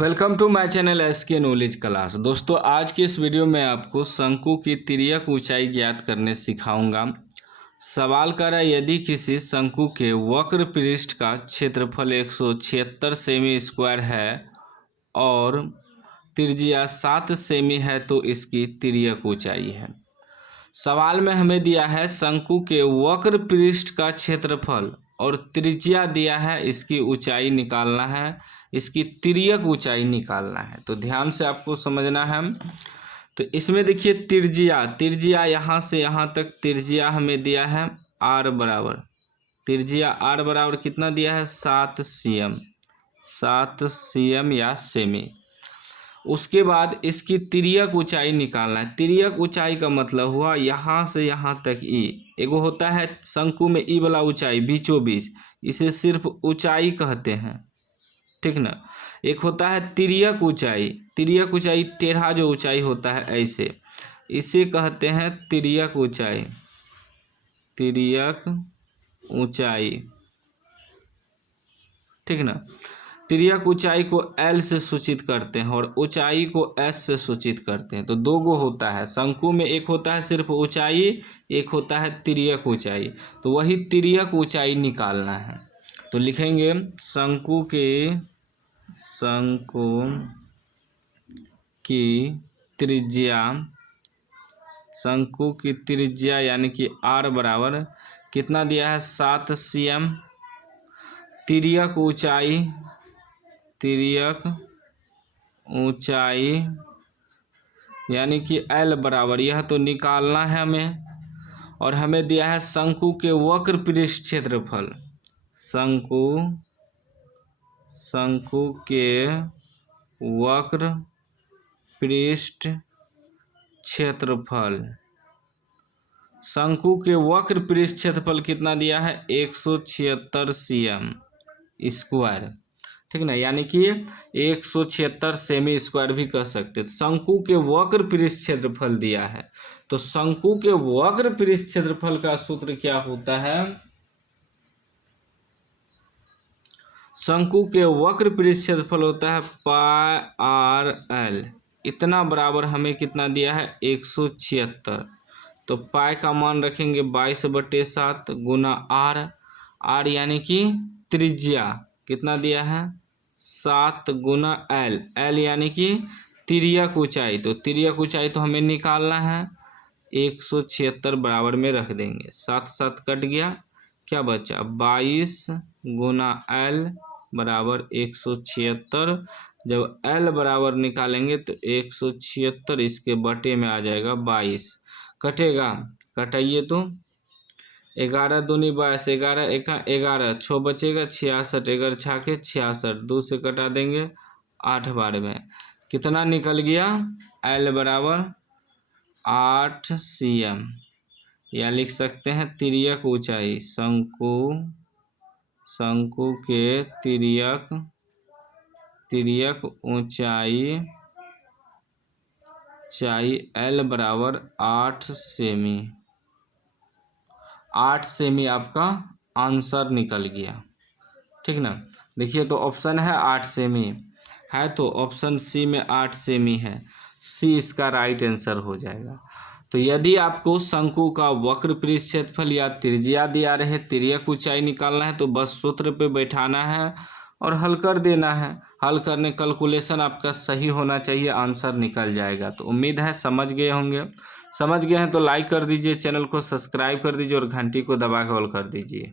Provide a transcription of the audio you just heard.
Welcome to my channel SK knowledge class. दोस्तों, आज की इस वीडियो में आपको शंकु की तिर्यक ऊंचाई ज्ञात करने सिखाऊंगा। सवाल कर रहा है, यदि किसी शंकु के वक्र पृष्ठ का क्षेत्रफल 176 सेमी स्क्वायर है और त्रिज्या 7 सेमी है तो इसकी तिर्यक ऊंचाई है। सवाल में हमें दिया है शंकु के वक्र पृष्ठ का क्षेत्रफल और त्रिज्या दिया है, इसकी ऊंचाई निकालना है, इसकी तिर्यक ऊंचाई निकालना है। तो ध्यान से आपको समझना है। तो इसमें देखिए त्रिज्या यहाँ से यहाँ तक त्रिज्या हमें दिया है r बराबर, त्रिज्या r बराबर कितना दिया है 7 cm या सेमी। उसके बाद इसकी तिर्यक ऊंचाई निकालना है। तिर्यक ऊंचाई का मतलब हुआ यहाँ से यहाँ तक ई। एगो होता है शंकु में ई वाला ऊंचाई बीचों बीच, इसे सिर्फ ऊंचाई कहते हैं, ठीक ना। एक होता है तिर्यक ऊंचाई, तिर्यक ऊंचाई टेढ़ा जो ऊंचाई होता है ऐसे, इसे कहते हैं तिर्यक ऊंचाई। तिर्यक ऊंचाई, ठीक ना। तिर्यक ऊंचाई को L से सूचित करते हैं और ऊंचाई को S से सूचित करते हैं। तो दो गो होता है शंकु में, एक होता है सिर्फ ऊंचाई, एक होता है तिर्यक ऊंचाई। तो वही तिर्यक ऊंचाई निकालना है। तो लिखेंगे शंकु की त्रिज्या यानी कि R बराबर कितना दिया है 7 cm। तिर्यक ऊंचाई यानी कि L बराबर, यह तो निकालना है हमें। और हमें दिया है शंकु के वक्र पृष्ठ क्षेत्रफल, शंकु के वक्र पृष्ठ क्षेत्रफल। शंकु के वक्र पृष्ठ क्षेत्रफल कितना दिया है 176 cm स्क्वायर, ठीक ना, यानी कि 176 सेमी स्क्वायर भी कह सकते। शंकु के वक्र पृष्ठ क्षेत्रफल दिया है, तो शंकु के वक्र पृष्ठ क्षेत्रफल का सूत्र क्या होता है? शंकु के वक्र पृष्ठ क्षेत्रफल होता है πr/l। इतना बराबर हमें कितना दिया है 176। तो पाई का मान रखेंगे 22/7 गुना r यानी कि त्रिज्या कितना दिया है 7 गुना l यानी कि तिर्यक ऊंचाई। तो तिर्यक ऊंचाई तो हमें निकालना है, 176 बराबर में रख देंगे, 7 7 कट गया, क्या बचा 22 गुना l बराबर 176। जब l बराबर निकालेंगे तो 176 इसके बटे में आ जाएगा 22, कटेगा, कटाइए तो 11 दूनी 22, 11 एका 11, 6 बचेगा 66, 11 छाके 66, 2 से कटा देंगे 8 बार में कितना निकल गया L बराबर 8 cm। या लिख सकते हैं तिर्यक ऊंचाई, शंकु के तिर्यक ऊंचाई L बराबर 8 सेमी। 8 सेमी आपका आंसर निकल गया, ठीक ना। देखिए तो ऑप्शन है 8 सेमी है, तो ऑप्शन सी में 8 सेमी है, सी इसका राइट आंसर हो जाएगा। तो यदि आपको शंकु का वक्र पृष्ठ क्षेत्रफल या त्रिज्या दिया रहे, तिर्यक ऊंचाई निकालना है, तो बस सूत्र पे बैठाना है और हल कर देना है। हल करने कैलकुलेशन आपका सही होना चाहिए, आंसर निकल जाएगा। तो उम्मीद है समझ गए होंगे। समझ गए हैं तो लाइक कर दीजिए, चैनल को सब्सक्राइब कर दीजिए और घंटी को दबा के ऑल कर दीजिए।